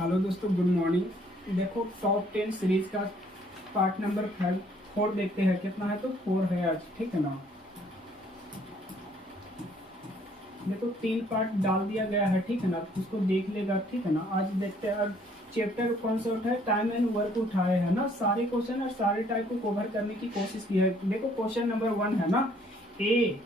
Hello दोस्तों, good morning. देखो top 10 series का पार्ट नंबर 4 देखते हैं। कितना है तो 4 है आज, ठीक है ना। देखो 3 पार्ट डाल दिया गया है, ठीक है ना। उसको देख लेगा, ठीक है ना। आज देखते हैं। अब चैप्टर कौन सा उठा है? टाइम एंड वर्क उठाए है ना। सारे क्वेश्चन और सारे टाइप को कवर करने की कोशिश की है। देखो क्वेश्चन नंबर 1 है ना, ए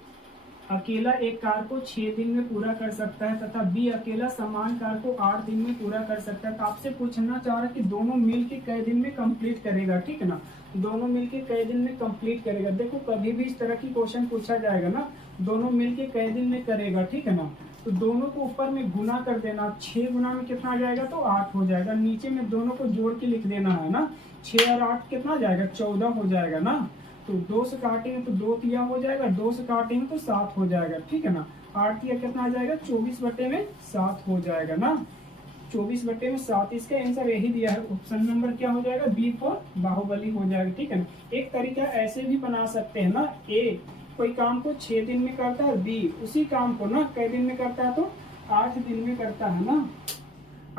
अकेला एक कार को 6 दिन में पूरा कर सकता है तथा बी अकेला समान कार को 8 दिन में पूरा कर सकता है। तो आपसे पूछना चाह रहा है कि दोनों मिल के कई दिन में कंप्लीट करेगा, ठीक है ना। दोनों मिल के कई दिन में कंप्लीट करेगा। देखो कभी भी इस तरह की क्वेश्चन पूछा जाएगा ना, दोनों मिल के कई दिन में करेगा, ठीक है ना। तो दोनों को ऊपर में गुना कर देना। 6 गुना में कितना आ जाएगा तो 8 हो जाएगा। नीचे में दोनों को जोड़ के लिख देना है ना। 6 और 8 कितना आ जाएगा? 14 हो जाएगा ना। तो 2 से काटेंगे तो 2 तिया हो जाएगा, 2 से काटेंगे तो 7 हो जाएगा, ठीक है ना। 8 तिया कितना आ जाएगा? 24/7 हो जाएगा ना। 24/7 इसका आंसर यही दिया है। ऑप्शन नंबर क्या हो जाएगा? बी फॉर बाहुबली हो जाएगा, ठीक है ना। एक तरीका ऐसे भी बना सकते हैं ना, ए कोई काम को 6 दिन में करता है, बी उसी काम को ना कई दिन में करता है तो 8 दिन में करता है ना।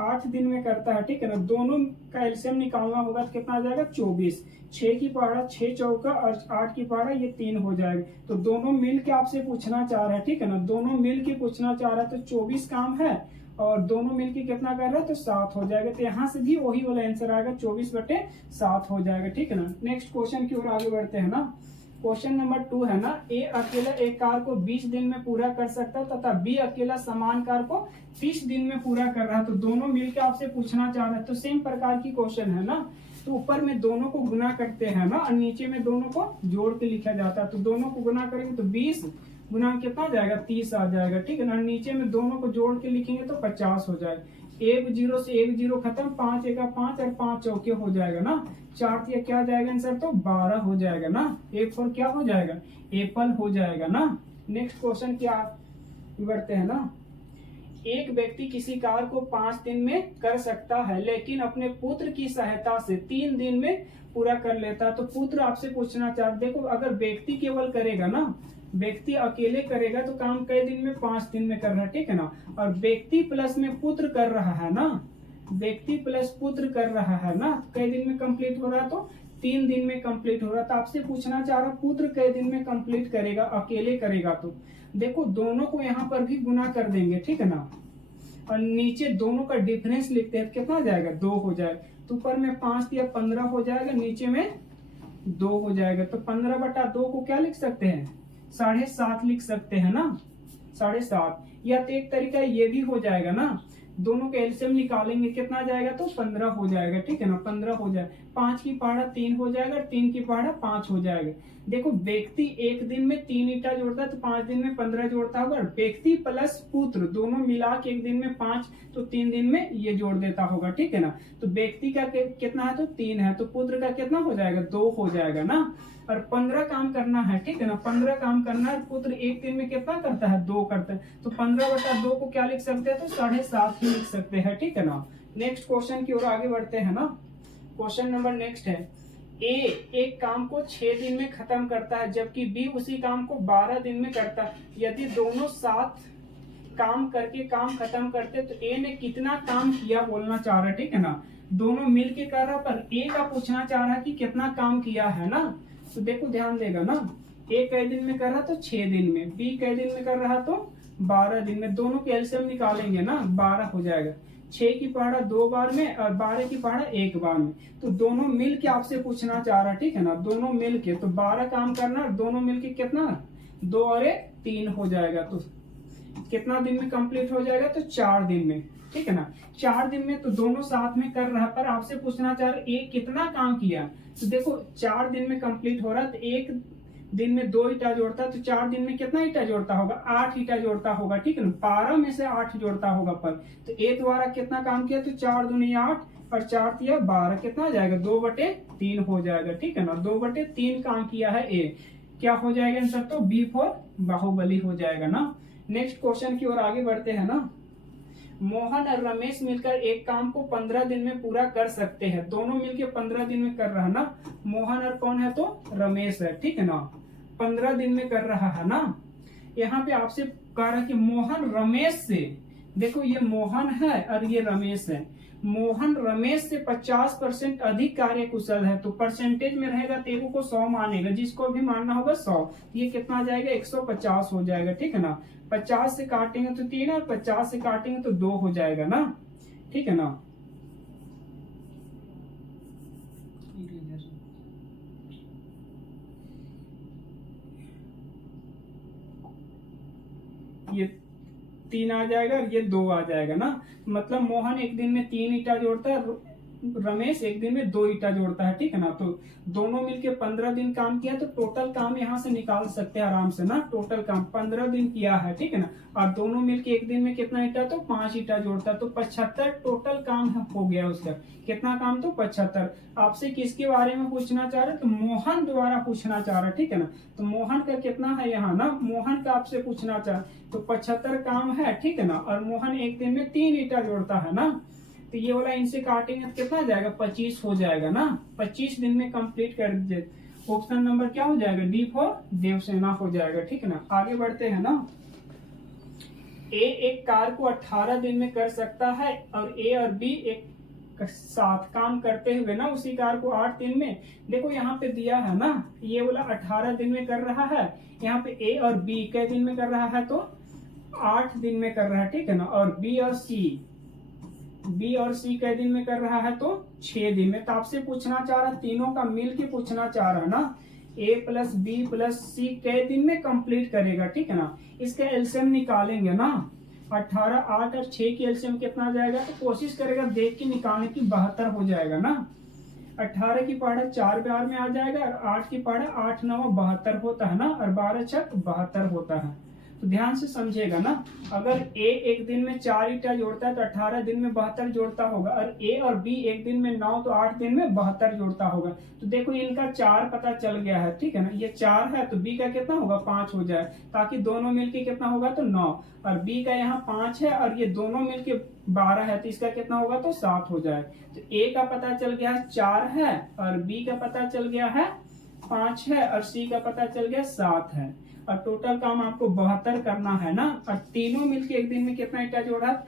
8 दिन में करता है, ठीक है ना। दोनों का एलसीएम निकालना होगा तो कितना आ जाएगा? 24। 6 की पहाड़ा 6 चौका और 8 की पहाड़ा ये 3 हो जाएगा। तो दोनों मिल के आपसे पूछना चाह रहा है, ठीक है ना। दोनों मिल के पूछना चाह रहा है तो 24 काम है और दोनों मिल के कितना कर रहा है तो 7 हो जाएगा। तो यहाँ से भी वही वाला आंसर आएगा, 24/7 हो जाएगा, ठीक है ना। नेक्स्ट क्वेश्चन की ओर आगे बढ़ते हैं ना। क्वेश्चन नंबर 2 है ना, ए अकेला एक कार को 20 दिन में पूरा कर सकता है तथा बी अकेला समान कार को 30 दिन में पूरा कर रहा है। तो दोनों मिलकर आपसे पूछना चाह रहा है। तो सेम प्रकार की क्वेश्चन है ना। तो ऊपर में दोनों को गुना करते हैं ना और नीचे में दोनों को जोड़ के लिखा जाता है। तो दोनों को गुना करेंगे तो 20 गुना कितना आ जाएगा? 30 आ जाएगा, ठीक है ना। नीचे में दोनों को जोड़ के लिखेंगे तो 50 हो जाएगा। एक 0 से एक 0 खत्म, 5 एका 5 और 5 चौके हो जाएगा ना। 4 तिया क्या जाएगा आंसर तो 12 हो जाएगा ना। ए फॉर क्या हो जाएगा? एप्पल हो जाएगा ना। नेक्स्ट क्वेश्चन क्या बढ़ते हैं ना। एक व्यक्ति किसी कार्य को 5 दिन में कर सकता है लेकिन अपने पुत्र की सहायता से 3 दिन में पूरा कर लेता है। तो पुत्र आपसे पूछना चाहते, देखो अगर व्यक्ति केवल करेगा ना, व्यक्ति अकेले करेगा तो काम कई दिन में? 5 दिन में कर रहा है, ठीक है ना। और व्यक्ति प्लस में पुत्र कर रहा है ना, व्यक्ति प्लस पुत्र कर रहा है ना, कई दिन में कंप्लीट हो रहा है तो 3 दिन में कंप्लीट हो रहा है। तो आपसे पूछना चाह रहा पुत्र कई दिन में कंप्लीट करेगा अकेले करेगा। तो देखो दोनों को यहाँ पर भी गुना कर देंगे, ठीक है ना। और नीचे दोनों का डिफरेंस लिखते हैं, कितना जाएगा? 2 हो जाएगा। तो ऊपर में 5 या 15 हो जाएगा, नीचे में 2 हो जाएगा। तो 15/2 को क्या लिख सकते हैं? 7.5 लिख सकते हैं ना, 7.5। या तो एक तरीका ये भी हो जाएगा ना, दोनों के एलसीएम निकालेंगे कितना जाएगा तो 15 हो जाएगा, ठीक है ना। 15 हो जाएगा। 5 की पहाड़ा 3 हो जाएगा, 3 की पहाड़ा 5 हो जाएगा। देखो व्यक्ति एक दिन में 3 ईटा जोड़ता है तो 5 दिन में 15 जोड़ता होगा। व्यक्ति प्लस पुत्र दोनों मिला के एक दिन में 5 तो 3 दिन में ये जोड़ देता होगा, ठीक है ना। तो व्यक्ति का कितना है तो 3 है, तो पुत्र का कितना हो जाएगा? 2 हो जाएगा ना। और 15 काम करना है, ठीक है ना। 15 काम करना है। पुत्र एक दिन में कितना करता है? 2 करता है। तो 15/2 को क्या लिख सकते हैं तो 7.5 ही लिख सकते हैं, ठीक है ना। नेक्स्ट क्वेश्चन की ओर आगे बढ़ते हैं ना। क्वेश्चन नंबर नेक्स्ट है, ए एक काम को 6 दिन में खत्म करता है जबकि बी उसी काम को 12 दिन में करता है। यदि दोनों साथ काम करके काम खत्म करते तो ए ने कितना काम किया बोलना चाह रहा है, ठीक है ना। दोनों मिल के कर रहा पर ए का पूछना चाह रहा है कि कितना काम किया है ना। तो देखो ध्यान देगा ना, ए कई दिन में कर रहा तो 6 दिन में, बी कई दिन में कर रहा तो 12 दिन में। दोनों के एलसीएम निकालेंगे ना, 12 हो जाएगा। 6 की पहाड़ा 2 बार में और 12 की पहाड़ा 1 बार में। तो दोनों मिल के आपसे पूछना चाह रहा है, ठीक है ना। दोनों मिल के तो 12 काम करना, दोनों मिल के कितना? 2 और 1 3 हो जाएगा। तो कितना दिन में कंप्लीट हो जाएगा तो 4 दिन में, ठीक है ना। 4 दिन में तो दोनों साथ में कर रहा पर आपसे पूछना चाह रहा एक कितना काम किया। तो देखो 4 दिन में कंप्लीट हो रहा तो एक दिन में 2 ईटा जोड़ता तो 4 दिन में कितना ईटा जोड़ता होगा? 8 ईटा जोड़ता होगा, ठीक है ना। 12 में से 8 जोड़ता होगा पर। तो ए द्वारा कितना काम किया तो 4 दूनी 8 और 4 तिया 12 कितना जाएगा? 2/3 हो जाएगा, ठीक है ना। 2/3 काम किया है ए। क्या हो जाएगा आंसर तो बी फॉर बाहुबली हो जाएगा ना। नेक्स्ट क्वेश्चन की ओर आगे बढ़ते हैं ना। मोहन और रमेश मिलकर एक काम को 15 दिन में पूरा कर सकते हैं। दोनों मिलकर 15 दिन में कर रहा है ना। मोहन और कौन है तो रमेश है, ठीक है ना। 15 दिन में कर रहा है ना। यहाँ पे आपसे कह रहा है कि मोहन रमेश से, देखो ये मोहन है और ये रमेश है। मोहन रमेश से 50% अधिक कार्य कुशल है, तो परसेंटेज में रहेगा तो को 100 मानेगा, जिसको भी मानना होगा 100। ये कितना आ जाएगा 150 हो जाएगा, ठीक है ना। 50 से काटेंगे तो 3 और 50 से काटेंगे तो 2 हो जाएगा ना, ठीक है ना। ये 3 आ जाएगा और ये 2 आ जाएगा ना। मतलब मोहन एक दिन में 3 ईटा जोड़ता है, रमेश एक दिन में 2 ईटा जोड़ता है, ठीक है ना। तो दोनों मिलके 15 दिन काम किया, तो टोटल काम यहाँ से निकाल सकते हैं आराम से ना। टोटल काम 15 दिन किया है, ठीक है ना। और दोनों मिलके एक दिन में कितना ईटा, तो 5 ईटा जोड़ता है, तो 75 टोटल काम हो गया उसका। कितना काम, तो 75। आपसे किसके बारे में पूछना चाह रहे, तो मोहन द्वारा पूछना चाह रहा है, ठीक है ना। तो मोहन का कितना है यहाँ ना, मोहन का आपसे पूछना चाह, तो 75 काम है, ठीक है ना। और मोहन एक दिन में 3 ईटा जोड़ता है ना, तो ये वाला इनसे काटेंगे तो कितना जाएगा, 25 हो जाएगा ना। 25 दिन में कंप्लीट कर दीजिए। ऑप्शन नंबर क्या हो जाएगा, डी फॉर देवसेना हो जाएगा, ठीक है ना। आगे बढ़ते हैं ना। ए एक कार को 18 दिन में कर सकता है, और ए और बी एक साथ काम करते हुए ना उसी कार को 8 दिन में। देखो यहाँ पे दिया है ना, ये वाला 18 दिन में कर रहा है, यहाँ पे ए और बी कै दिन में कर रहा है, तो 8 दिन में कर रहा है, ठीक है ना। और बी और सी कै दिन में कर रहा है, तो 6 दिन में। तो आपसे पूछना चाह रहा है, तीनों का मिल के पूछना चाह रहा है ना, ए प्लस बी प्लस सी कै दिन में कंप्लीट करेगा, ठीक है ना। इसका एलसीएम निकालेंगे ना, 18, 8 और 6 की एलसीएम कितना जाएगा, तो कोशिश करेगा देख के निकालने की, 72 हो जाएगा ना। 18 की पहाड़ा 4 बार में आ जाएगा, और 8 की पहाड़ा 8 9 72 होता है ना, और 12 6 72 होता है। तो ध्यान से समझेगा ना, अगर ए एक दिन में 4 ईटा जोड़ता है तो 18 दिन में 72 जोड़ता होगा, और ए और बी एक दिन में 9 तो 8 दिन में 72 जोड़ता होगा। तो देखो इनका 4 पता चल गया है, ठीक है ना। ये 4 है तो बी का कितना होगा, 5 हो जाए, ताकि दोनों मिलके कितना होगा, तो 9। और बी का यहाँ 5 है, और ये दोनों मिलके 12 है, तो इसका कितना होगा, तो 7 हो जाए। तो ए का पता चल गया है 4 है, और बी का पता चल गया है 5 है, और सी का पता चल गया 7 है। और टोटल काम आपको 72 करना है ना। और तीनों मिलके एक दिन में कितना ईटा जोड़ा,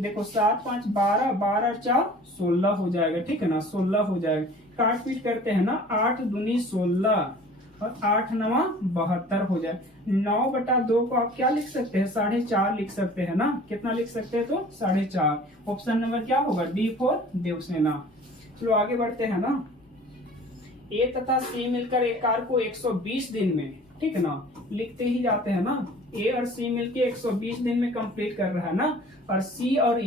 देखो 7 5 12, 12 4 16 हो जाएगा, ठीक है ना। 16 हो जाएगा। काट पीट करते हैं ना, 8 दूनी 16 और 8 9 72 हो जाए। 9/2 को आप क्या लिख सकते हैं, 4.5 लिख सकते हैं ना। कितना लिख सकते हैं, तो 4.5। ऑप्शन नंबर क्या होगा, डी फॉर देवसेना। चलो आगे बढ़ते हैं ना। ए तथा सी मिलकर एक कार को 120 दिन में, ठीक है ना, लिखते ही जाते हैं ना। ए और सी मिलके 120 दिन में कंप्लीट कर रहा है ना। और सी और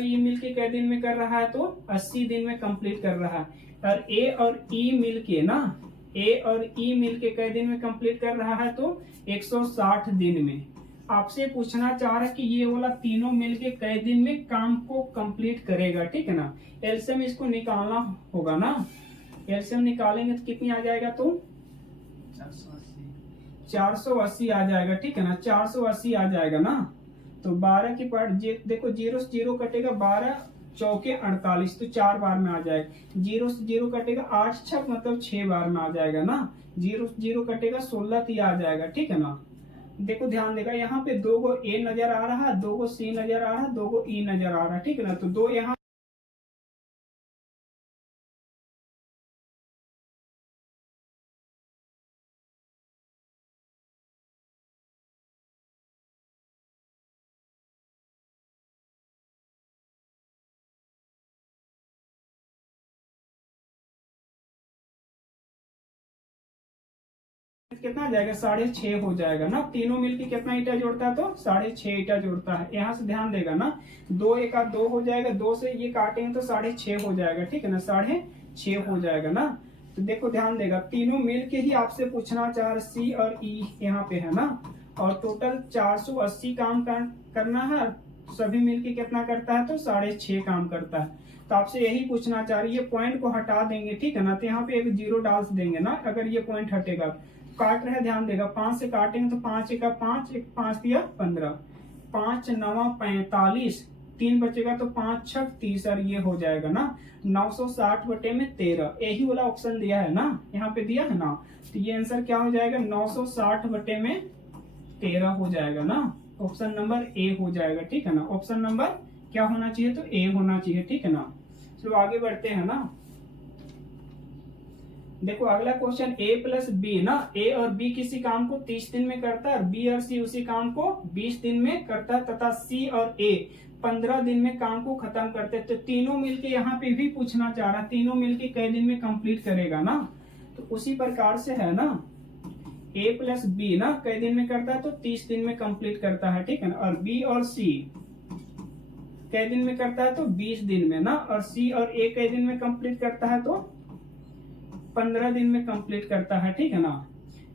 ई मिलके कै दिन में कर रहा है, तो 80 दिन में कंप्लीट कर रहा है। और ए और ई मिलके कै दिन में कंप्लीट कर रहा है, तो 160 दिन में। आपसे पूछना चाह रहा है कि ये वाला तीनों मिलके कै दिन में काम को कंप्लीट करेगा, ठीक है ना। एलसीएम इसको निकालना होगा ना। एलसीएम निकालेंगे तो कितनी आ जाएगा, तो 480 आ जाएगा, ठीक है ना। 480 आ जाएगा ना। तो 12 की पार्ट देखो, 0 से 0 कटेगा, 12 चौके 48, तो 4 बार में आ जाएगा। 0 से 0 कटेगा, 8 6 मतलब 6 बार में आ जाएगा ना। 0 से 0 कटेगा, 16 तो आ जाएगा, ठीक है ना। देखो ध्यान देगा, यहाँ पे 2 गो ए नजर आ रहा है, 2 गो सी नजर आ रहा है, 2 गो ई नजर आ रहा है, ठीक है ना। तो 2 यहाँ कितना जाएगा, 6.5 हो जाएगा ना। तीनों मिलके कितना ईटा जोड़ता है, तो 6.5 ईटा जोड़ता है। यहाँ से ध्यान देगा ना, 2 1 2 हो जाएगा, 2 से ये काटेंगे तो 6.5 हो जाएगा, ठीक है ना। 6.5 हो जाएगा ना। तो देखो ध्यान देगा, तीनों मिलके ही आपसे पूछना चाह रहे, सी और ई यहाँ पे है ना। और टोटल 480 काम करना है, सभी मिलके कितना करता है, तो 6.5 काम करता है। तो आपसे यही पूछना चाह रही है, ये पॉइंट को हटा देंगे, ठीक है ना। तो यहाँ पे एक 0 डाल देंगे ना, अगर ये पॉइंट हटेगा। काट रहे, ध्यान देगा, 5 से काटेंगे तो 5 1 5, 1 5 दिया 15, 5 9 45, 3 बचेगा तो 5 6 30, और ये हो जाएगा ना 960/13। यही वाला ऑप्शन दिया है ना, यहाँ पे दिया है ना। तो ये आंसर क्या हो जाएगा, 960/13 हो जाएगा ना। ऑप्शन नंबर ए हो जाएगा, ठीक है ना। ऑप्शन नंबर क्या होना चाहिए, तो ए होना चाहिए, ठीक है ना। चलो आगे बढ़ते हैं ना। देखो अगला क्वेश्चन ए प्लस बी ना, ए और बी किसी काम को 30 दिन में करता है और बी और सी उसी काम को 20 दिन में करता है तथा सी और ए 15 दिन में काम को खत्म करते हैं। तो तीनों मिलके यहाँ पे भी पूछना चाह रहा है, तीनों मिलके कई दिन में कंप्लीट करेगा ना, तो उसी प्रकार से है ना, ए प्लस बी ना कई दिन में करता है, तो 30 दिन में कंप्लीट करता है, ठीक है ना। और बी और सी कई दिन में करता है, तो 20 दिन में ना, और सी और ए कई दिन में कंप्लीट करता है, तो 15 दिन में कंप्लीट करता है, ठीक है ना।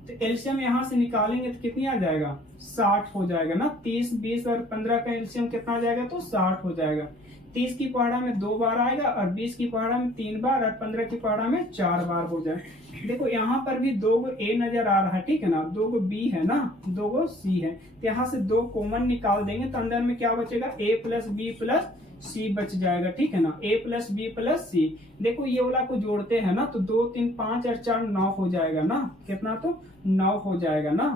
तो एलसीएम यहां से निकालेंगे तो कितनी आ जाएगा, 60 हो जाएगा ना। 30, 20 और 15 का एलसीएम कितना आ जाएगा, तो 60 हो जाएगा। 30 की पहाड़ा में 2 बार आएगा और 20 की पहाड़ा में 3 बार और 15 की पहाड़ा में 4 बार हो जाए। देखो यहाँ पर भी 2 गो ए नजर आ रहा है, ठीक है ना, 2 गो बी है ना, 2 गो सी है, तो यहाँ से 2 कॉमन निकाल देंगे तो अंदर में क्या बचेगा, ए प्लस बी प्लस सी बच जाएगा, ठीक है ना, ए प्लस बी प्लस सी। देखो ये वाला को जोड़ते हैं ना, तो 2, 3, 5 और 4 9 हो जाएगा ना, कितना, तो 9 हो जाएगा ना,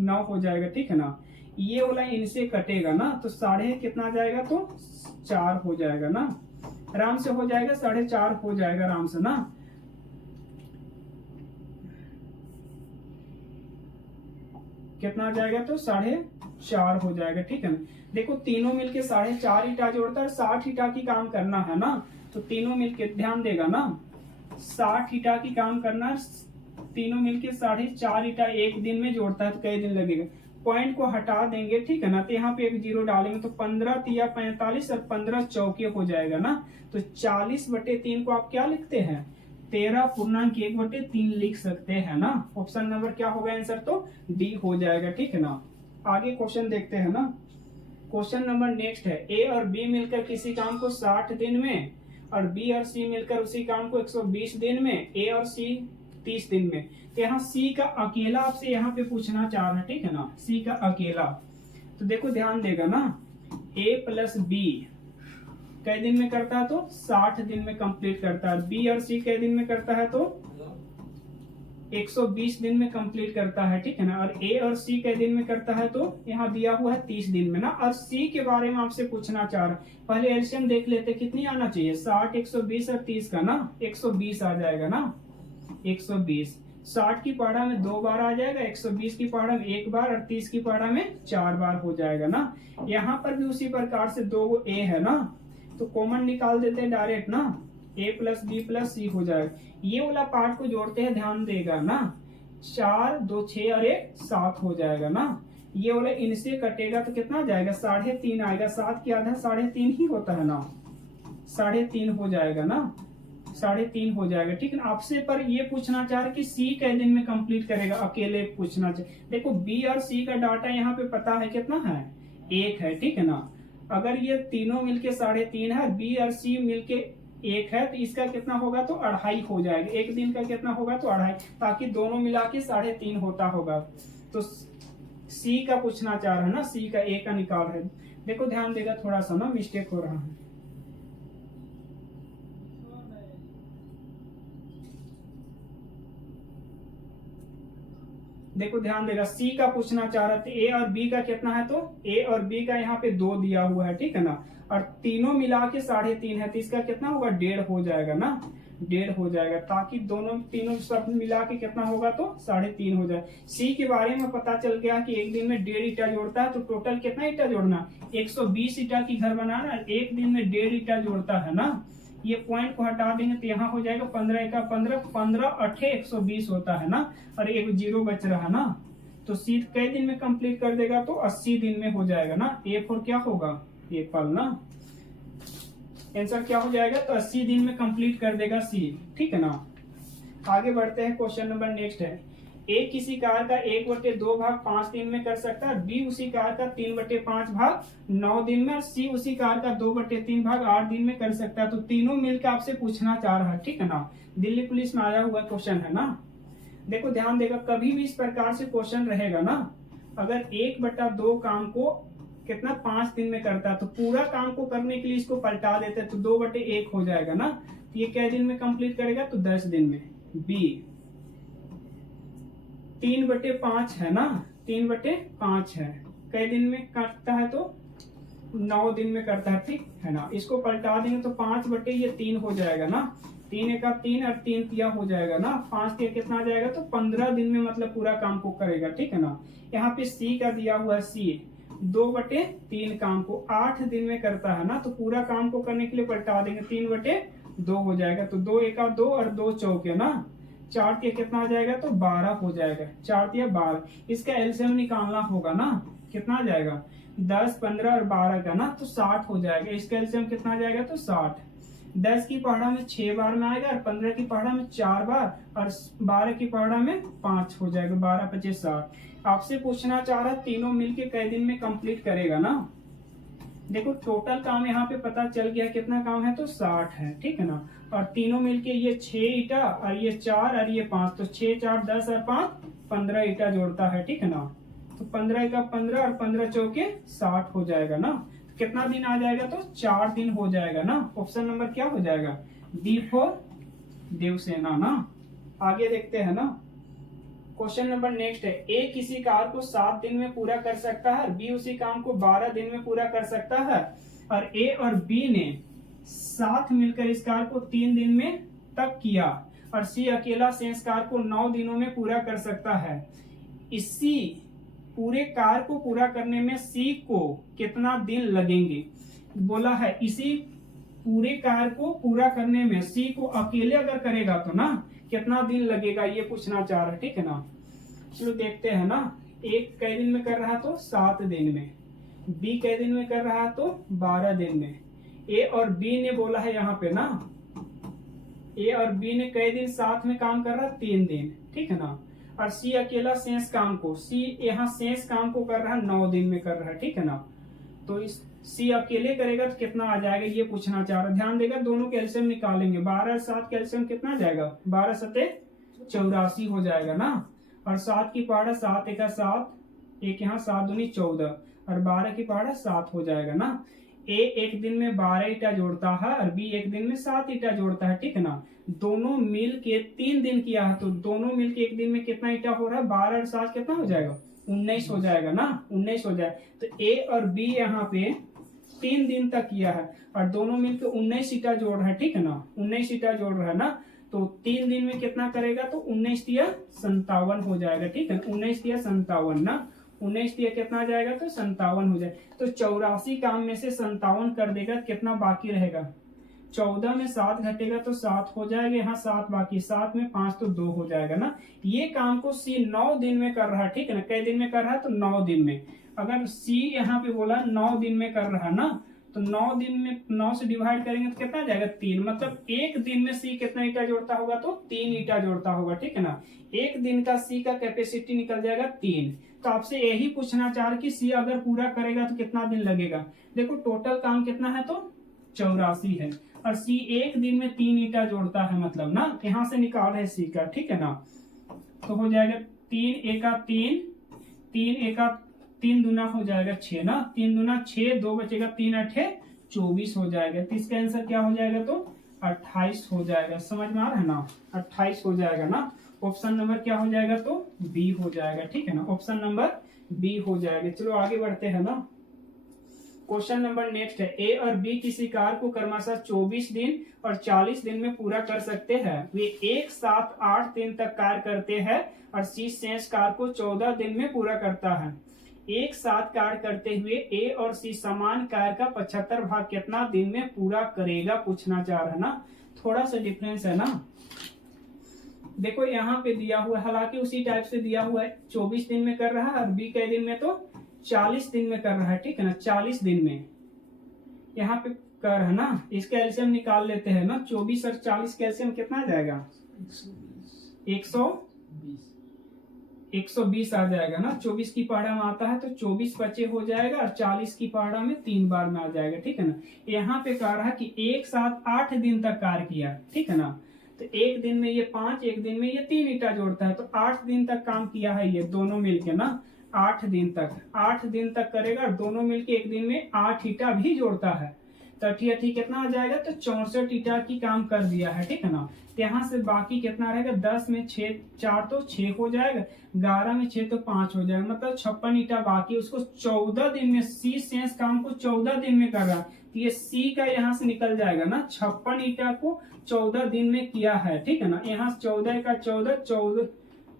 9 हो जाएगा, ठीक है ना। ये वाला इनसे कटेगा ना, तो साढ़े कितना आ जाएगा, तो 4 हो जाएगा ना, आराम से हो जाएगा, 4.5 हो जाएगा आराम से ना। कितना आ जाएगा, तो 4.5 हो जाएगा, ठीक है ना। देखो तीनों मिलके 4.5 ईटा जोड़ता है, 60 ईटा की काम करना है ना, तो तीनों मिलके ध्यान देगा ना, 60 ईटा की काम करना, तीनों मिलके 4.5 ईटा एक दिन में जोड़ता है, तो कई दिन लगेगा। पॉइंट को हटा देंगे, ठीक है ना, तो यहाँ पे एक 0 डालेंगे, तो 15 तिया 45 और 15 चौके हो जाएगा ना। तो 40/3 को आप क्या लिखते हैं, 13.1/3 लिख सकते हैं ना। ऑप्शन नंबर क्या होगा आंसर, तो डी हो जाएगा, ठीक है ना। आगे क्वेश्चन देखते हैं ना। क्वेश्चन नंबर नेक्स्ट है, ए और बी मिलकर किसी काम को 60 दिन में और बी और सी मिलकर उसी काम को 120 दिन में, ए और सी 30 दिन में। तो यहाँ सी का अकेला आपसे यहाँ पे पूछना चाह रहा है, ठीक है ना, सी का अकेला। तो देखो ध्यान देगा ना, ए प्लस बी कई दिन में करता है, तो 60 दिन में कंप्लीट करता है। बी और सी कई दिन में करता है, तो 120 दिन में कंप्लीट करता है, ठीक है ना। और ए और सी कई दिन में करता है, तो यहाँ दिया हुआ है 30 दिन में ना। और सी के बारे में आपसे पूछना चाह रहा है, पहले एलसीएम देख लेते कितनी आना चाहिए, 60, 120 और 30 का ना, 120 आ जाएगा ना, 120। 60 की पहाड़ा में 2 बार आ जाएगा, 120 की पहाड़ा में 1 बार और 30 की पहाड़ा में 4 बार हो जाएगा ना। यहाँ पर भी उसी प्रकार से 2 गो ए है ना, तो कॉमन निकाल देते हैं डायरेक्ट ना, ए प्लस बी प्लस सी हो जाएगा। ये वाला पार्ट को जोड़ते हैं, ध्यान देगा ना, 4, 2, 6 और 1 7 हो जाएगा ना। ये वाला इनसे कटेगा तो कितना जाएगा, 3.5 आएगा। 7 की आधा 3.5 ही होता है ना, 3.5 हो जाएगा ना, 3.5 हो जाएगा, ठीक है ना। आपसे पर ये पूछना चाह रहा कि सी कै दिन में कंप्लीट करेगा, अकेले पूछना चाहिए। देखो बी और सी का डाटा यहाँ पे पता है कितना है, 1 है, ठीक है ना। अगर ये तीनों मिलके 3.5 है, बी और सी मिलके 1 है, तो इसका कितना होगा, तो 2.5 हो जाएगा। एक दिन का कितना होगा, तो 2.5, ताकि दोनों मिला के 3.5 होता होगा। तो सी का पूछना चाह रहा है ना, सी का, ए का निकाल रहे। देखो ध्यान देगा, थोड़ा सा ना मिस्टेक हो रहा है। देखो ध्यान देगा, सी का पूछना चाह रहा था, ए और बी का कितना है, तो ए और बी का यहाँ पे 2 दिया हुआ है, ठीक है ना। और तीनों मिला के 3.5 है, तो इसका कितना होगा, 1.5 हो जाएगा ना, 1.5 हो जाएगा, ताकि दोनों तीनों सब मिला के कितना होगा, तो 3.5 हो जाए। सी के बारे में पता चल गया कि एक दिन में 1.5 ईटा जोड़ता है, तो टोटल कितना ईटा जोड़ना, 120 ईटा की घर बनाना, एक दिन में 1.5 ईटा जोड़ता है ना। ये पॉइंट को हटा देंगे तो यहाँ हो जाएगा 15 का 15, 15 8 120 होता है ना, और एक 0 बच रहा ना। तो सी कई दिन में कंप्लीट कर देगा, तो 80 दिन में हो जाएगा ना। ए फॉर क्या होगा, एप्पल ना, आंसर क्या हो जाएगा, तो 80 दिन में कंप्लीट कर देगा सी, ठीक है ना। आगे बढ़ते हैं, क्वेश्चन नंबर नेक्स्ट है, ए किसी कार का 1/2 भाग 5 दिन में कर सकता है, बी उसी कार का 3/5 भाग 9 दिन में, और सी उसी कार का 2/3 भाग 8 दिन में कर सकता है। तो तीनों मिलकर आपसे पूछना चाह रहा है, ठीक है ना। दिल्ली पुलिस में आया हुआ क्वेश्चन है ना। देखो ध्यान देगा, कभी भी इस प्रकार से क्वेश्चन रहेगा ना, अगर 1/2 काम को कितना 5 दिन में करता है, तो पूरा काम को करने के लिए इसको पलटा देते हैं, तो 2/1 हो जाएगा ना। तो ये कै दिन में कंप्लीट करेगा, तो 10 दिन में। बी 3/5 है ना, 3/5 है, कई दिन में काटता है, तो 9 दिन में करता है, ठीक है ना। इसको पलटा देंगे तो 5/3 हो जाएगा ना, 3 एका 3 और 3 तिया हो जाएगा ना, 5 तिया कितना आ जाएगा, तो 15 दिन में मतलब पूरा काम को करेगा, ठीक है ना। यहाँ पे सी का दिया हुआ है, सी 2/3 काम को 8 दिन में करता है ना, तो पूरा काम को करने के लिए पलटा देंगे, 3/2 हो जाएगा, तो 2 एका 2 और 2 चौके ना, 4 तिया कितना आ जाएगा, तो 12 हो जाएगा, 4 तिया 12। इसका एलसीएम निकालना होगा ना, कितना आ जाएगा, 10, 15 और 12 का ना, तो 60 हो जाएगा। इसका एलसीएम कितना आ जाएगा, तो 60। 10 की पहाड़ा में 6 बार में आएगा, और 15 की पहाड़ा में 4 बार, और 12 की पहाड़ा में 5 हो जाएगा, 12 25 60। आपसे पूछना चाह रहा तीनों मिलके कई दिन में कंप्लीट करेगा ना। देखो टोटल काम यहाँ पे पता चल गया कितना काम है, तो 60 है, ठीक है ना। और तीनों मिलके ये 6 ईटा और ये 4 और ये 5, तो 6 4 10 और 5 15 ईटा जोड़ता है, ठीक है ना। तो 15 का 15 और 15 चौके 60 हो जाएगा ना। तो कितना दिन आ जाएगा, तो 4 दिन हो जाएगा ना। ऑप्शन नंबर क्या हो जाएगा, डी फॉर देवसेना ना। आगे देखते हैं ना, क्वेश्चन नंबर नेक्स्ट है, ए किसी कार को 7 दिन में पूरा कर सकता है, बी उसी काम को 12 दिन में पूरा कर सकता है, और ए और बी ने साथ मिलकर इस कार को 3 दिन में तक किया, और सी अकेला शेष कार को 9 दिनों में पूरा कर सकता है। इसी पूरे कार को पूरा करने में सी को कितना दिन लगेंगे। बोला है इसी पूरे कार को पूरा करने में सी को अकेले अगर करेगा तो ना कितना दिन लगेगा, ये पूछना चाह रहा है, ठीक है ना। चलो देखते हैं ना, एक कई दिन में कर रहा तो 7 दिन में, बी कई दिन में कर रहा तो 12 दिन में। ए और बी ने बोला है यहाँ पे ना, ए और बी ने कई दिन साथ में काम कर रहा, 3 दिन, ठीक है ना। और सी अकेला शेष काम को, सी यहाँ शेष काम को कर रहा है 9 दिन में कर रहा है, ठीक है ना। तो इस सी अकेले करेगा तो कितना आ जाएगा, ये पूछना चाह रहा। ध्यान देगा, दोनों कैल्शियम निकालेंगे, 12 और 7 कैल्शियम कितना आ जाएगा, 12 सते 84 हो जाएगा ना। और 7 की पहाड़ा 7 एका 7, एक यहाँ 7 दूनी 14, और 12 की पहाड़ा 7 हो जाएगा ना। ए एक दिन में 12 ईटा जोड़ता है और बी एक दिन में 7 ईटा जोड़ता है, ठीक है ना। दोनों मिल के 3 दिन किया है, तो दोनों मिल के एक दिन में कितना ईटा हो रहा है, 12 और 7 कितना हो जाएगा, 19 हो जाएगा ना, 19 हो जाए। तो ए और बी यहाँ पे 3 दिन तक किया है और दोनों मिलकर 19 ईटा जोड़ रहा है, ठीक है ना, 19 ईटा जोड़ रहा है ना। तो 3 दिन में कितना करेगा, तो 19 तिया 57 हो जाएगा, ठीक है, 19 तिया 57 ना, 19 तिया कितना आ जाएगा, तो 57 हो जाए। तो 84 काम में से 57 कर देगा, कितना बाकी रहेगा, 14 में 7 घटेगा तो 7 हो जाएगा, यहाँ 7 बाकी, 7 में 5 तो 2 हो जाएगा ना। ये काम को सी 9 दिन में कर रहा है, ठीक है ना। कई दिन में कर रहा है, तो 9 दिन में। अगर सी यहाँ पे बोला 9 दिन में कर रहा है ना, तो 9 दिन में 9 से डिवाइड करेंगे तो कितना जाएगा, 3। मतलब एक दिन में सी कितना ईटा जोड़ता होगा, तो 3 ईटा जोड़ता होगा, ठीक है ना। एक दिन का सी का कैपेसिटी निकल जाएगा 3। तो आपसे यही पूछना चाह रहा कि सी अगर पूरा करेगा तो कितना दिन लगेगा। देखो टोटल काम कितना है, तो 84 है, और सी एक दिन में 3 ईटा जोड़ता है, मतलब ना यहाँ से निकाल है सी का, ठीक है ना। तो हो जाएगा 3 एका 3, 3 एका 3 दूना हो जाएगा 6 ना, 3 दूना 6, 2 बचेगा, 3 8 24 हो जाएगा। तो इसका आंसर क्या हो जाएगा, तो 28 हो जाएगा। समझ में आ रहा है ना, 28 हो जाएगा ना। ऑप्शन नंबर क्या हो जाएगा, तो बी हो जाएगा, ठीक है ना, ऑप्शन नंबर बी हो जाएगा। चलो आगे बढ़ते हैं ना, क्वेश्चन नंबर नेक्स्ट है, ए और बी किसी कार को क्रमशः 24 दिन और 40 दिन में पूरा कर सकते हैं। वे एक साथ 8 दिन तक कार्य करते हैं और सी शेष कार को 14 दिन में पूरा करता है। एक साथ कार्य करते हुए ए और सी समान कार्य का 75 भाग कितना दिन में पूरा करेगा, पूछना चाह रहा है ना। थोड़ा सा डिफरेंस है ना। देखो यहाँ पे दिया हुआ है, हालांकि उसी टाइप से दिया हुआ है, 24 दिन में कर रहा है, और बी के दिन में तो 40 दिन में कर रहा है, ठीक है ना, 40 दिन में यहाँ पे कर है ना। इसका एलसीएम निकाल लेते हैं ना, 24 और 40 का एलसीएम कितना आ जाएगा, 120 आ जाएगा ना। 24 की पहाड़ा में आता है तो 24 बचे हो जाएगा, और 40 की पहाड़ा में 3 बार में आ जाएगा, ठीक है ना। यहाँ पे कह रहा है कि एक साथ 8 दिन तक कार्य किया, ठीक है ना। तो एक दिन में ये 5, एक दिन में ये 3 ईटा जोड़ता है, तो 8 दिन तक काम किया है ये दोनों मिलके ना, 8 दिन तक करेगा, और दोनों मिलके एक दिन में 8 ईटा भी जोड़ता है। तो 80 कितना आ जाएगा, तो 64 ईटा की काम कर दिया है, ठीक है ना। तो यहाँ से बाकी कितना रहेगा, 10 में 6 4 तो 6 हो जाएगा, 11 में 6 तो 5 हो जाएगा, मतलब 56 ईटा बाकी, उसको 14 दिन में, सी शेष काम को 14 दिन में कर रहा है। तो ये सी का यहाँ से निकल जाएगा ना, 56 ईटा को 14 दिन में किया है, ठीक है ना। यहाँ 14 का 14, 14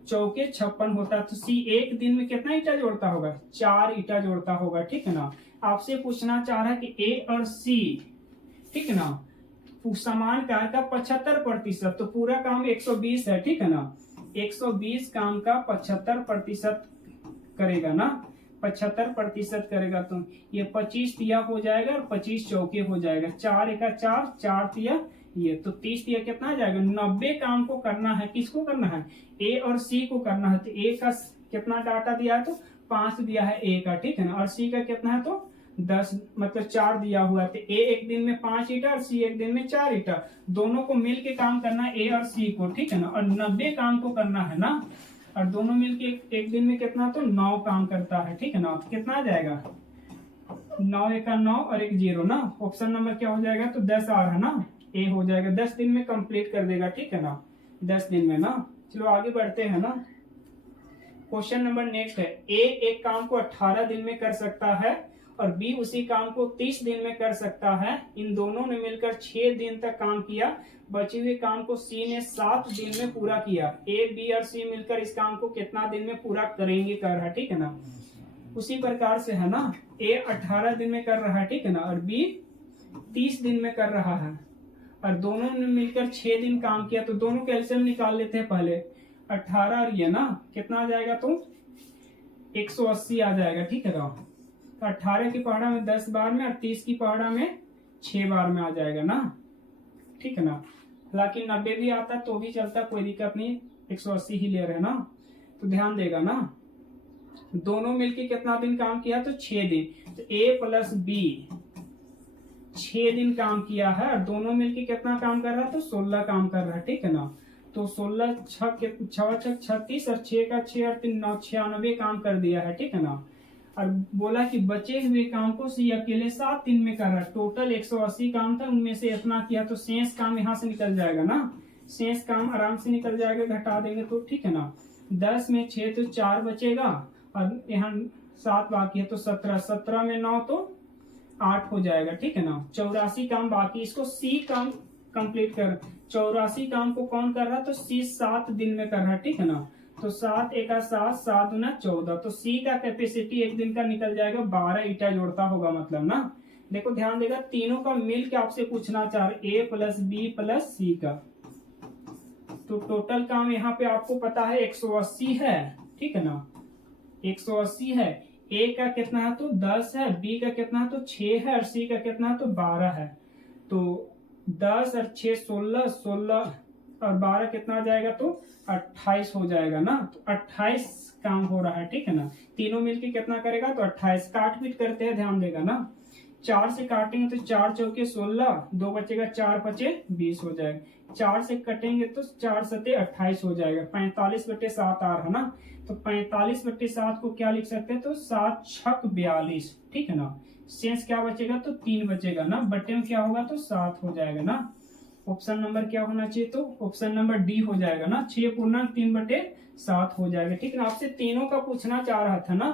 चौके 56 होता है। तो सी एक दिन में कितना ईटा जोड़ता होगा, 4 ईटा जोड़ता होगा, ठीक है ना। आपसे पूछना चाह रहा है कि ए और सी, ठीक है ना, समान कार्य का 75%, तो पूरा काम 120 है, ठीक है ना। 120 काम का 75% करेगा ना, 75% करेगा, तो ये 25 तिया हो जाएगा और 25 चौके हो जाएगा, 4 एका 4, 4 तिया ये, तो 30 तिया कितना आ जाएगा, 90 काम को करना है। किसको करना है, ए और सी को करना है। तो ए का कितना डाटा दिया है, तो 5 दिया है ए का, ठीक है ना, और सी का कितना है, तो 10 मतलब 4 दिया हुआ है। तो ए एक दिन में 5 ईटा और सी एक दिन में 4 ईटा, दोनों को मिल के काम करना है, ए और सी को, ठीक है ना, और 90 काम को करना है ना, और दोनों मिलके एक दिन में कितना, तो 9 काम करता है, ठीक है ना। तो कितना आ जाएगा, 9 एका 9 और 1 0 ना, ऑप्शन नंबर क्या हो जाएगा, तो 10 आ रहा है ना, ए हो जाएगा, 10 दिन में कंप्लीट कर देगा, ठीक है ना, 10 दिन में ना। चलो आगे बढ़ते हैं ना। क्वेश्चन नंबर नेक्स्ट है, ए एक काम को 18 दिन में कर सकता है और बी उसी काम को 30 दिन में कर सकता है। इन दोनों ने मिलकर 6 दिन तक काम किया, बचे हुए काम को सी ने 7 दिन में पूरा किया। ए बी और सी मिलकर इस काम को कितना दिन में पूरा करेंगे, कर रहा है, ठीक है ना। उसी प्रकार से है ना, ए 18 दिन में कर रहा है, ठीक है ना, और बी 30 दिन में कर रहा है, और दोनों ने मिलकर 6 दिन काम किया। तो दोनों के एलसीएम निकाल लेते हैं पहले, 18 और ये ना, कितना आ जाएगा, तो 180 आ जाएगा, ठीक है ना। तो 18 की पहाड़ा में 10 बार में और 30 की पहाड़ा में 6 बार में आ जाएगा ना, ठीक है ना। हालांकि 90 भी आता तो भी चलता, कोई दिक्कत नहीं, 180 ही ले रहे हैं ना। तो ध्यान देगा ना, दोनों मिलके कितना दिन काम किया, तो 6 दिन। तो ए प्लस बी 6 दिन काम किया है, और दोनों मिलके कितना काम कर रहा है, तो 16 काम कर रहा है, ठीक है ना। तो 16 6 36 और 6 का 6 और 3 9 96 काम कर दिया है, ठीक है ना। और बोला कि बचे हुए काम को सी अकेले 7 दिन में कर रहा है। टोटल 180 काम था, उनमें से इतना किया, तो शेष काम यहाँ से निकल जाएगा ना, शेष काम आराम से निकल जाएगा, घटा देंगे तो, ठीक है ना। 10 में 6 तो 4 बचेगा, और यहाँ 7 बाकी है, तो 17, 17 में 9 तो 8 हो जाएगा, ठीक है ना। 84 काम बाकी, इसको सी काम कंप्लीट कर, 84 काम को कौन कर रहा है, तो सी 7 दिन में कर रहा है, ठीक है ना। तो 7 एका 7, 7 दूना 14, तो सी का कैपेसिटी एक दिन का निकल जाएगा, 12 ईटा जोड़ता होगा, मतलब ना। देखो ध्यान देगा, तीनों का मिल के आपसे पूछना चाह रहे, ए प्लस बी प्लस सी का। तो टोटल काम यहाँ पे आपको पता है 180 है, ठीक है ना, 180 है। ए का कितना है, तो 10 है, बी का कितना है, तो 6 है, और सी का कितना है, तो 12 है। तो 10 और 6 16, 16 और 12 कितना आ जाएगा, तो 28 हो जाएगा ना। तो 28 काम हो रहा है, ठीक है ना। तीनों मिलके कितना करेगा, तो 28। काट पीट करते हैं, ध्यान देगा ना, 4 से काटेंगे तो 4 चौके 16, 2 बचेगा, 4 बचे 20 हो जाएगा। 4 से कटेंगे तो 4 सते 28 हो जाएगा। 45/7 आ रहा है ना, तो 45/7 को क्या लिख सकते हैं, तो 7 छक 42, ठीक है ना। शेष क्या बचेगा, तो 3 बचेगा ना, बटे में क्या होगा, तो 7 हो जाएगा ना। ऑप्शन नंबर क्या होना चाहिए, तो ऑप्शन नंबर डी हो जाएगा ना, 6 पूर्णांक 3/7 हो जाएगा, ठीक है ना। आपसे तीनों का पूछना चाह रहा था ना,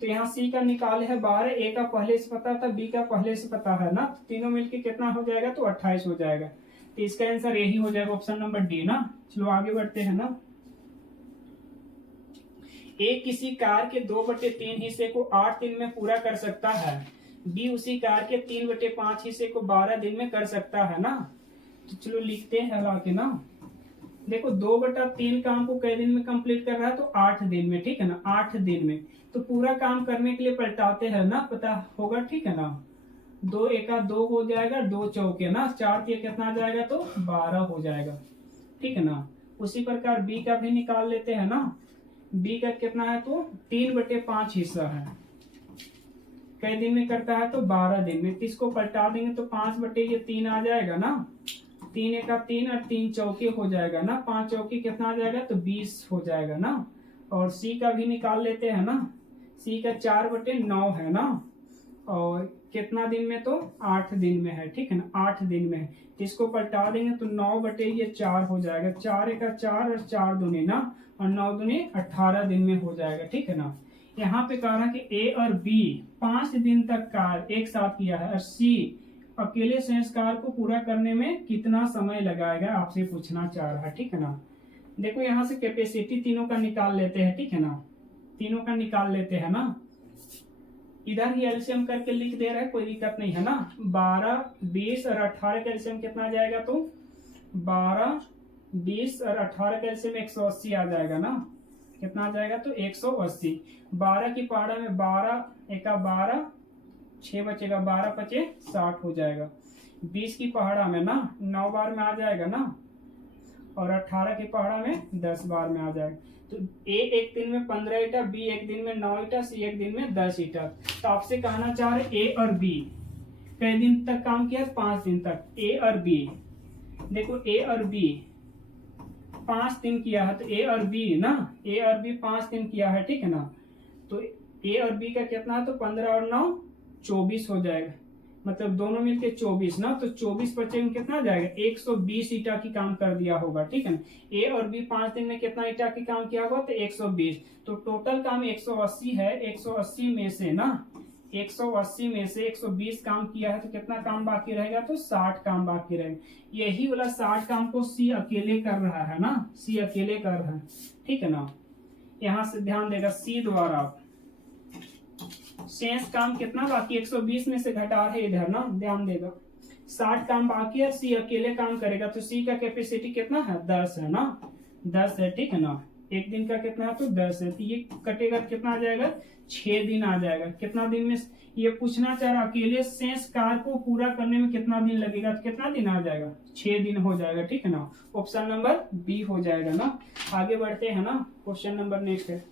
तो यहाँ सी का निकाले है 12, ए का पहले से पता था, बी का पहले से पता है ना, तो तीनों मिलके कितना हो जाएगा, तो 28 हो जाएगा। तो इसका आंसर यही हो जाएगा, ऑप्शन नंबर डी ना। चलो आगे बढ़ते हैं ना। ए किसी कार के 2/3 हिस्से को 8 दिन में पूरा कर सकता है, बी उसी कार के 3/5 हिस्से को 12 दिन में कर सकता है ना। तो चलो लिखते हैं हालांकि ना, देखो 2/3 काम को कई दिन में कंप्लीट कर रहा है, तो 8 दिन में, ठीक है ना, 8 दिन में। तो पूरा काम करने के लिए पलटाते हैं ना, पता होगा, ठीक है ना। 2 एका 2 हो जाएगा, 2 चौके ना, 4 के कितना आ जाएगा, तो 12 हो जाएगा, ठीक है ना। उसी प्रकार बी का भी निकाल लेते हैं ना। बी का कितना है, तो 3/5 हिस्सा है, कई दिन में करता है, तो 12 दिन में। इसको पलटा देंगे तो 5/3 आ जाएगा ना, 3 एका 3 और 3 चौके हो जाएगा ना, 5 चौके कितना आ जाएगा, तो 20 हो जाएगा ना। और सी का भी निकाल लेते हैं ना, सी का 4/9 है ना, और कितना दिन में, तो 8 दिन में है, ठीक है ना, 8 दिन में है। तो इसको पलटा देंगे तो 9/4 हो जाएगा, 4 का 4 और 4 दूनी ना, और 9 दूनी 18 दिन में हो जाएगा, ठीक है ना। यहाँ पे कह रहा है कि ए और बी 5 दिन तक कार्य एक साथ किया है, और सी अकेले शेष कार्य को पूरा करने में कितना समय लगाएगा, आपसे पूछना चाह रहा है, ठीक है ना। देखो यहाँ से कैपेसिटी तीनों का निकाल लेते हैं, ठीक है ना, तीनों का निकाल लेते हैं ना। इधर ही एलसीएम करके लिख दे रहा है, कोई दिक्कत नहीं है ना। 12, 20 और 18 का एलसीएम कितना आ जाएगा, तो 12, 20 और 18 का एलसीएम 180 आ जाएगा ना। कितना आ जाएगा, तो 180। 12 की पहाड़ा में 12 एका 12, 6 बचेगा, 12 पचे 60 हो जाएगा। 20 की पहाड़ा में ना 9 बार में आ जाएगा ना, और 18 की पहाड़ा में 10 बार में आ जाएगा। तो ए एक दिन में 15 ईटा, बी एक दिन में 9 ईटा, सी एक दिन में 10 ईटा। तो आपसे कहना चाह रहे ए और बी कई दिन तक काम किया, 5 दिन तक। ए और बी, देखो ए और बी 5 दिन किया है, तो ए और बी ना, ए और बी 5 दिन किया है, ठीक है ना। तो ए और बी का कितना है, तो 15 और 9 24 हो जाएगा, मतलब दोनों मिलके 24 ना। तो 24 बच्चे में कितना जाएगा, 120 ईटा की काम कर दिया होगा, ठीक है ना। ए और बी 5 दिन में कितना ईटा की काम किया होगा, तो 120। तो टोटल काम 180 है, 180 में से ना, 180 में से 120 काम किया है, तो कितना काम बाकी रहेगा, तो 60 काम बाकी रहेगा। यही वाला 60 काम को सी अकेले कर रहा है ना, सी अकेले कर रहा है, ठीक है ना। यहां से ध्यान देगा, सी द्वारा शेष काम कितना बाकी, 120 में से घटा है इधर ना, ध्यान देगा 60 काम बाकी है, सी अकेले काम करेगा। तो सी का कैपेसिटी कितना है, 10 है ना, 10 है, ठीक है ना। एक दिन का कितना है, तो 10 है, तो ये कटेगा, कितना आ जाएगा, 6 दिन आ जाएगा। कितना दिन में, ये पूछना चाह रहा अकेले शेष कार्य को पूरा करने में कितना दिन लगेगा, तो कितना दिन आ जाएगा, 6 दिन हो जाएगा, ठीक है ना। ऑप्शन नंबर बी हो जाएगा ना। आगे बढ़ते हैं ना, क्वेश्चन नंबर नेक्स्ट है।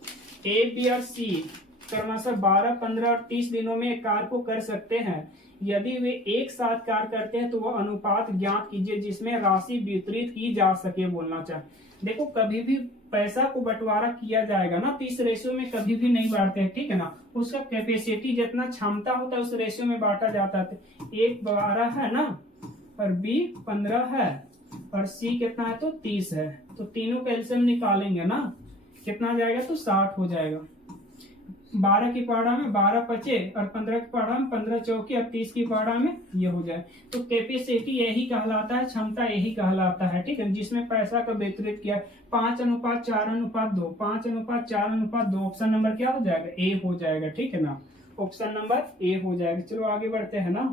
ए, बी और सी क्रमशः 12, 15 और 30 दिनों में एक कार्य को कर सकते हैं। यदि वे एक साथ कार्य करते हैं तो वह अनुपात ज्ञात कीजिए जिसमें राशि वितरित की जा सके, बोलना चाहे। देखो कभी भी पैसा को बंटवारा किया जाएगा ना, तो इस रेशियो में कभी भी नहीं बांटते हैं, ठीक है ना। उसका कैपेसिटी जितना क्षमता होता है उस रेशियो में बांटा जाता है। 1 12 है ना, और बी 15 है, और सी कितना है, तो 30 है। तो तीनों का एलसीएम निकालेंगे ना, कितना जाएगा, तो 60 हो जाएगा। 12 की पहाड़ा में 12 पचे, और 15 की पहाड़ा में 15 चौके, और 30 की पहाड़ा में ये हो जाए। तो कैपेसिटी यही कहलाता है, क्षमता यही कहलाता है, ठीक है, जिसमें पैसा का वितरित किया। 5:4:2, 5:4:2। ऑप्शन नंबर क्या हो जाएगा, ए हो जाएगा, ठीक है ना। ऑप्शन नंबर ए हो जाएगा। चलो आगे बढ़ते हैं ना।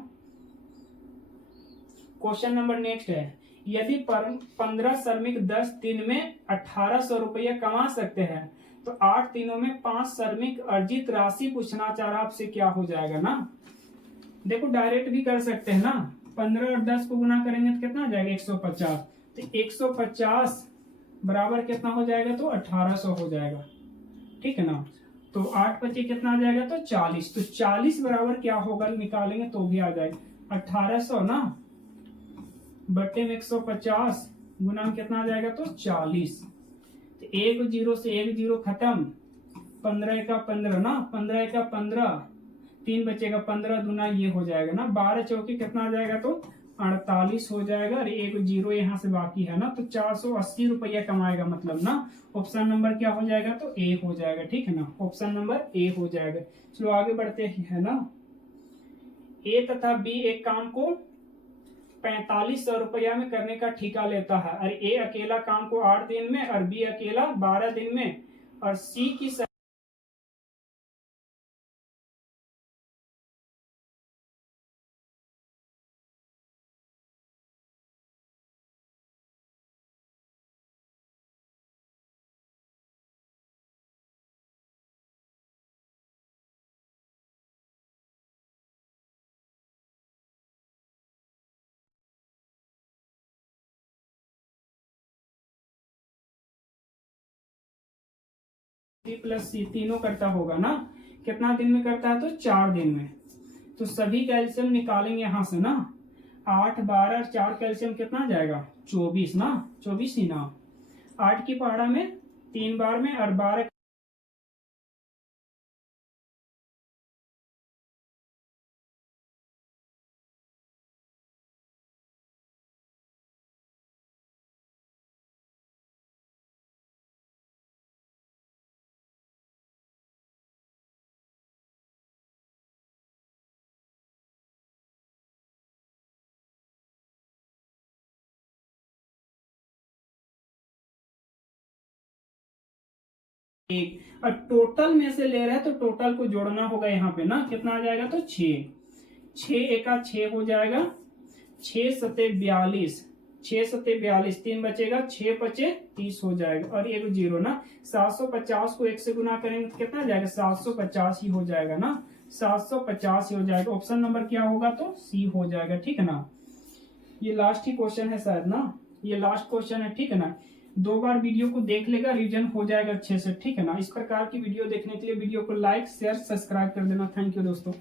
क्वेश्चन नंबर नेक्स्ट है। यदि 15 श्रमिक 10 दिन में 1800 रुपया कमा सकते हैं, तो 8 दिनों में 5 श्रमिक अर्जित राशि पूछना चाह रहा, आपसे क्या हो जाएगा ना। देखो डायरेक्ट भी कर सकते हैं ना, 15 और 10 को गुना करेंगे तो कितना आ जाएगा, 150। तो 150 बराबर कितना हो जाएगा, तो 1800 हो जाएगा, ठीक है ना। तो 8 बचे कितना आ जाएगा, तो 40। तो 40 बराबर क्या होगा, निकालेंगे तो भी आ जाएगा 1800 ना, बट्टे में 150 गुना में कितना आ जाएगा, तो 40। तो एक 0 से एक 0 खत्म, 15 का 15 ना, 15 का 15, 3 बचेगा, 15 दूना ये हो जाएगा ना, 12 चौके कितना आ जाएगा, तो 48 हो जाएगा। और एक 0 यहाँ से बाकी है ना, तो 480 रुपया कमाएगा, मतलब ना। ऑप्शन नंबर क्या हो जाएगा, तो ए हो जाएगा, ठीक है ना। ऑप्शन नंबर ए हो जाएगा। चलो आगे बढ़ते हैं ना। ए तथा बी एक काम को 4500 रुपया में करने का ठेका लेता है, और ए अकेला काम को 8 दिन में, और बी अकेला 12 दिन में, और सी की बी प्लस सी तीनों करता होगा ना। कितना दिन में करता है, तो 4 दिन में। तो सभी कैल्शियम निकालेंगे यहां से ना, 8, 12 और 4 कैल्शियम कितना जाएगा, 24 ना, 24 ही ना। 8 की पहाड़ा में 3 बार में, और 12 1 और टोटल में से ले रहे हैं तो टोटल को जोड़ना होगा यहाँ पे ना, कितना आ जाएगा तो 6, 6 एका 6 हो जाएगा, 6 सते 42, 6 सते 42, 3 बचेगा, 6 बचे 30 हो जाएगा और एक जीरो ना। 750 को 1 से गुना करेंगे तो कितना जाएगा, 750 ही हो जाएगा ना, 750 ही हो जाएगा। ऑप्शन नंबर क्या होगा तो सी हो जाएगा, ठीक है ना। ये लास्ट ही क्वेश्चन है शायद ना, ये लास्ट क्वेश्चन है, ठीक है ना। 2 बार वीडियो को देख लेगा, रिवीजन हो जाएगा अच्छे से, ठीक है ना। इस प्रकार की वीडियो देखने के लिए वीडियो को लाइक शेयर सब्सक्राइब कर देना। थैंक यू दोस्तों।